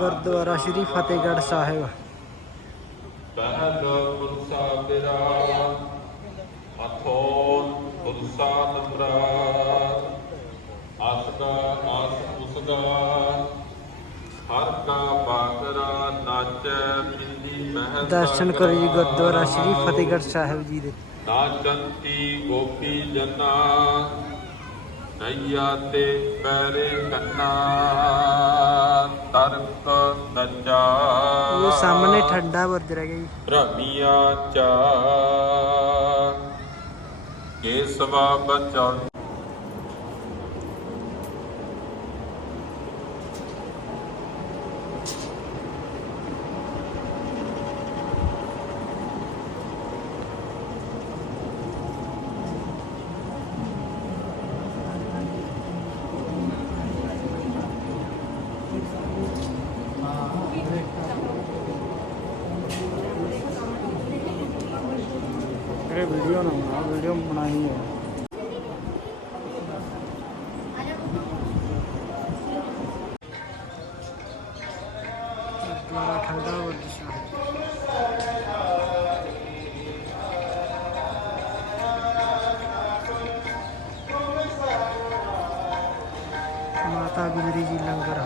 ਗੁਰਦੁਆਰਾ ਸ੍ਰੀ ਫਤਿਹਗੜ੍ਹ ਸਾਹਿਬ। ਪਹਿਲ ਪੁਰਸਾ ਤੇਰਾ ਹਥੋਂ ਪੁਰਸਾ ਨੰਬਰਾ ਆਸਦਾ ਆਸ ਉਸਦਾ ਹਰ ਕਾ ਨਾਚੈ ਪਿੰਦੀ ਮਹਿਲ ਦਰਸ਼ਨ ਕਰੋ ਜੀ ਗੁਰਦੁਆਰਾ ਸ੍ਰੀ ਫਤਿਹਗੜ੍ਹ ਸਾਹਿਬ ਜੀ ਦੇ। ਨਾਚੰਤੀ ਗੋਪੀ ਜਨਾ ਨਈਆ ਤੇ ਪੈਰੇ ਕੰਨਾ। ਤਰਕ ਨਚਾ। ਉਹ ਸਾਹਮਣੇ ਠੰਡਾ ਬੁਰਜ ਰਹਿ ਗਿਆ ਜੀ। ਭ੍ਰਮੀਆ ਚਾ। ਕੇਸਵਾ ਬਚਾਉ ਇਹ ਵੀਡੀਓ ਨਾ ਬਣਾ ਵੀਡੀਓ ਬਣਾਈ ਹੈ ਠੰਡਾ ਬੁਰਜ ਮਾਤਾ ਗੁਜਰੀ ਜੀ ਲੰਗਰ